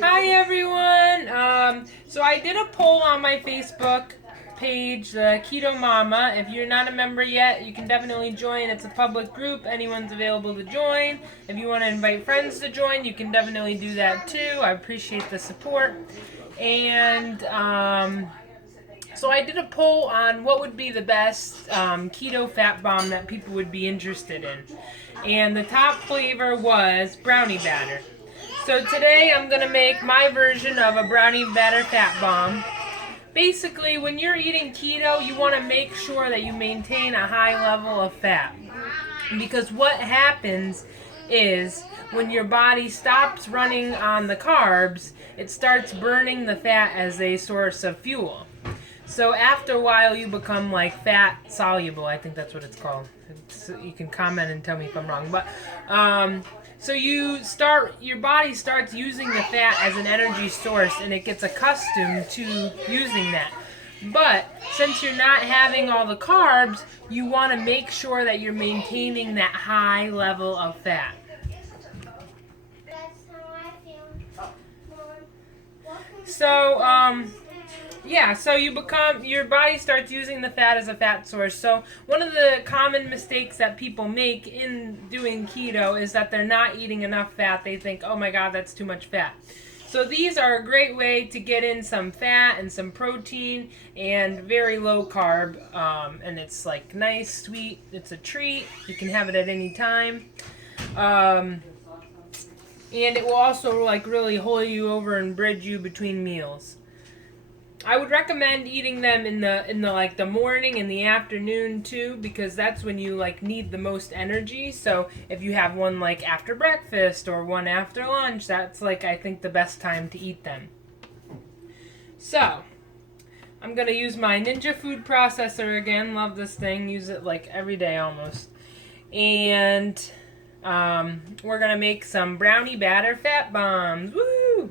Hi everyone. So I did a poll on my Facebook page, the Keto Mama. If you're not a member yet, you can definitely join. It's a public group. Anyone's available to join. If you want to invite friends to join, you can definitely do that too. I appreciate the support. And so I did a poll on what would be the best keto fat bomb that people would be interested in. And the top flavor was brownie batter. So today I'm going to make my version of a brownie batter fat bomb. Basically, when you're eating keto, you want to make sure that you maintain a high level of fat. Because what happens is when your body stops running on the carbs, it starts burning the fat as a source of fuel. So after a while, you become like fat soluble. I think that's what it's called. You can comment and tell me if I'm wrong. But so your body starts using the fat as an energy source, and it gets accustomed to using that. But since you're not having all the carbs, you want to make sure that you're maintaining that high level of fat. That's how I feel. So your body starts using the fat as a fat source. So one of the common mistakes that people make in doing keto is that they're not eating enough fat. They think, oh my God, that's too much fat. So these are a great way to get in some fat and some protein and very low carb. And it's like nice, sweet. It's a treat. You can have it at any time. And it will also like really hold you over and bridge you between meals. I would recommend eating them in the like the morning and the afternoon too, because that's when you like need the most energy. So if you have one like after breakfast or one after lunch, that's like I think the best time to eat them. So I'm gonna use my Ninja food processor again. Love this thing. Use it like every day almost. And we're gonna make some brownie batter fat bombs. Woo!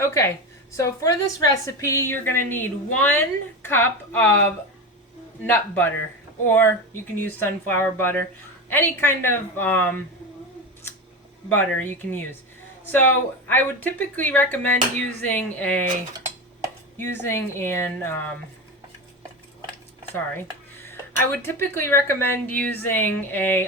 Okay, so for this recipe, you're going to need 1 cup of nut butter, or you can use sunflower butter, any kind of butter you can use. So I would typically recommend using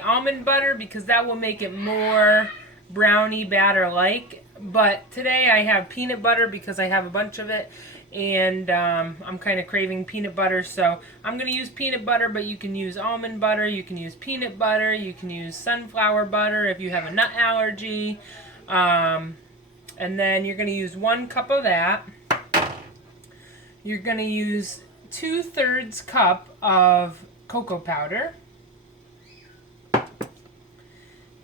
almond butter because that will make it more brownie batter-like. But today I have peanut butter because I have a bunch of it, and I'm kind of craving peanut butter, so I'm going to use peanut butter, but you can use almond butter, you can use peanut butter, you can use sunflower butter if you have a nut allergy, and then you're going to use 1 cup of that. You're going to use 2/3 cup of cocoa powder.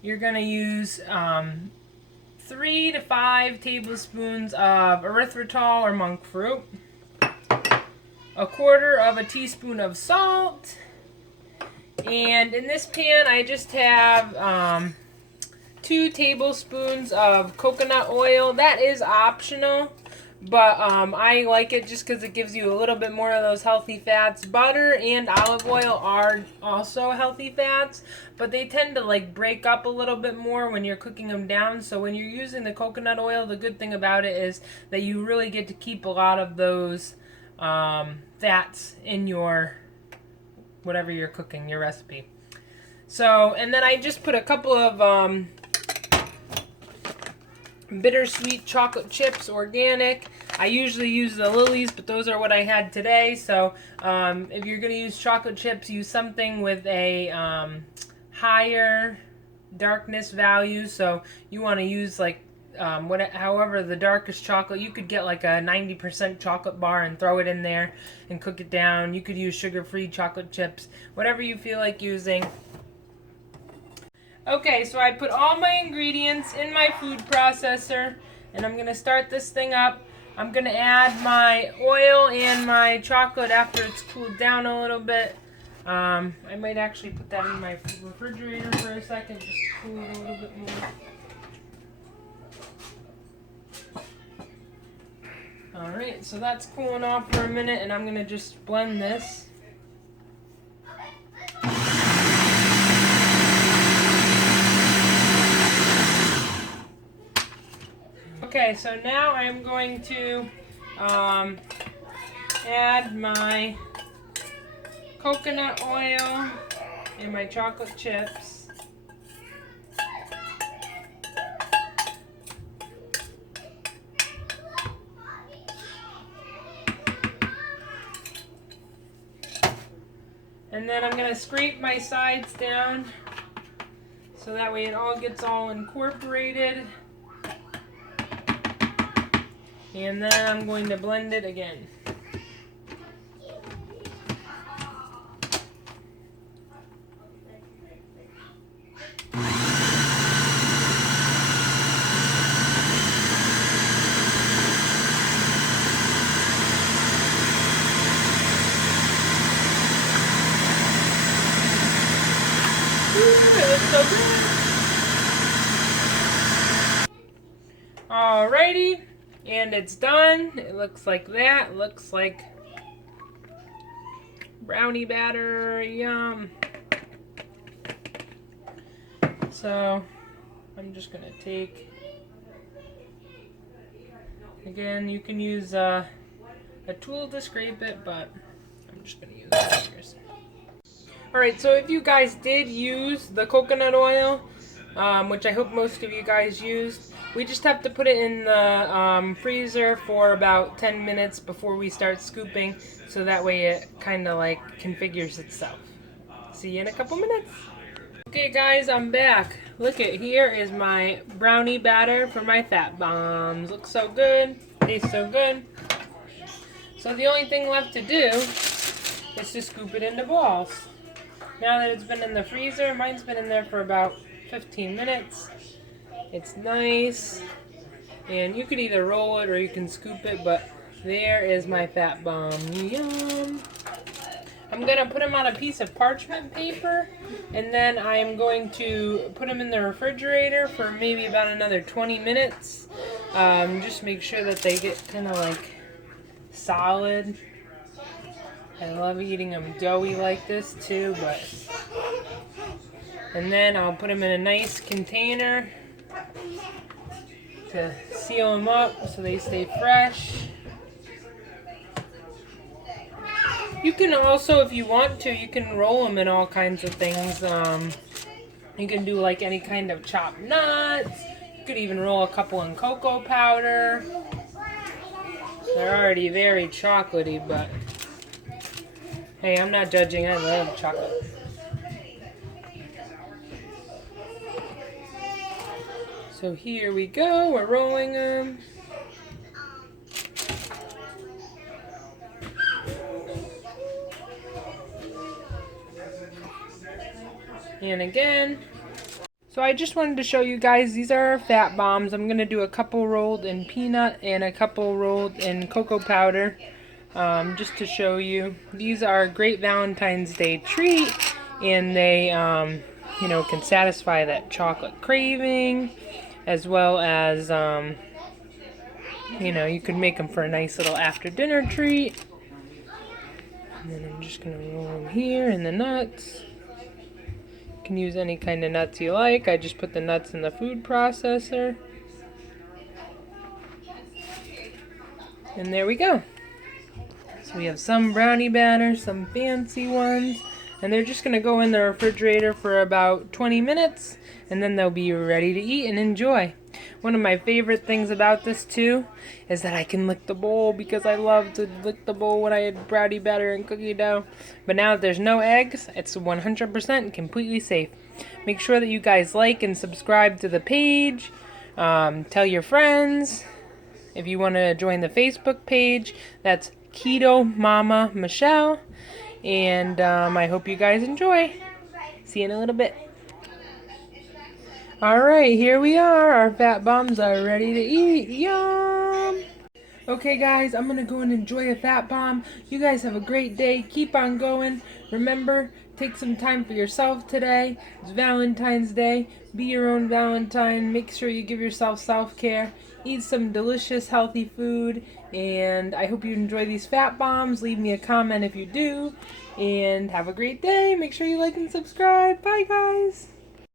You're going to use 3 to 5 tablespoons of erythritol or monk fruit, 1/4 teaspoon of salt, and in this pan I just have 2 tablespoons of coconut oil. That is optional, but I like it just because it gives you a little bit more of those healthy fats. Butter and olive oil are also healthy fats, but they tend to like break up a little bit more when you're cooking them down. So when you're using the coconut oil, the good thing about it is that you really get to keep a lot of those fats in your whatever you're cooking, your recipe. So, and then I just put a couple of bittersweet chocolate chips, organic. I usually use the Lily's, but those are what I had today. So if you're going to use chocolate chips, use something with a higher darkness value. So you want to use like however the darkest chocolate. You could get like a 90% chocolate bar and throw it in there and cook it down. You could use sugar-free chocolate chips, whatever you feel like using. Okay, so I put all my ingredients in my food processor, and I'm going to start this thing up. I'm going to add my oil and my chocolate after it's cooled down a little bit. I might actually put that in my refrigerator for a second, just to cool it a little bit more. Alright, so that's cooling off for a minute, and I'm going to just blend this. Okay, so now I'm going to add my coconut oil and my chocolate chips. And then I'm going to scrape my sides down so that way it all gets all incorporated. And then I'm going to blend it again. It looks so good. Alrighty, and it's done. It looks like that. It looks like brownie batter. Yum. So I'm just gonna take. Again, you can use a tool to scrape it, but I'm just gonna use my fingers. Alright, so if you guys did use the coconut oil, which I hope most of you guys used, we just have to put it in the freezer for about 10 minutes before we start scooping, so that way it kind of like configures itself. See you in a couple minutes. Okay guys, I'm back. Look at, here is my brownie batter for my fat bombs. Looks so good, tastes so good. So the only thing left to do is to scoop it into balls. Now that it's been in the freezer, mine's been in there for about 15 minutes. It's nice. And you could either roll it or you can scoop it, but there is my fat bomb. Yum! I'm going to put them on a piece of parchment paper, and then I'm going to put them in the refrigerator for maybe about another 20 minutes. Just make sure that they get kind of like solid. I love eating them doughy like this too, but... And then I'll put them in a nice container to seal them up so they stay fresh. You can also, if you want to, you can roll them in all kinds of things. You can do like any kind of chopped nuts. You could even roll a couple in cocoa powder. They're already very chocolatey, but... Hey, I'm not judging. I love chocolate. So here we go. We're rolling them. And again. So I just wanted to show you guys, these are our fat bombs. I'm going to do a couple rolled in peanut and a couple rolled in cocoa powder. Just to show you, these are a great Valentine's Day treat, and they, you know, can satisfy that chocolate craving, as well as, you know, you could make them for a nice little after dinner treat. And then I'm just going to roll them here in the nuts. You can use any kind of nuts you like. I just put the nuts in the food processor. And there we go. So we have some brownie batter, some fancy ones, and they're just going to go in the refrigerator for about 20 minutes, and then they'll be ready to eat and enjoy. One of my favorite things about this too is that I can lick the bowl, because I love to lick the bowl when I had brownie batter and cookie dough. But now that there's no eggs, it's 100% completely safe. Make sure that you guys like and subscribe to the page. Tell your friends. If you want to join the Facebook page, that's Keto Mama Michelle, and I hope you guys enjoy. See you in a little bit. Alright, here we are. Our fat bombs are ready to eat. Yum! Okay guys, I'm gonna go and enjoy a fat bomb. You guys have a great day. Keep on going. Remember, take some time for yourself today. It's Valentine's Day. Be your own Valentine. Make sure you give yourself self-care. Eat some delicious, healthy food. And I hope you enjoy these fat bombs. Leave me a comment if you do. And have a great day. Make sure you like and subscribe. Bye guys.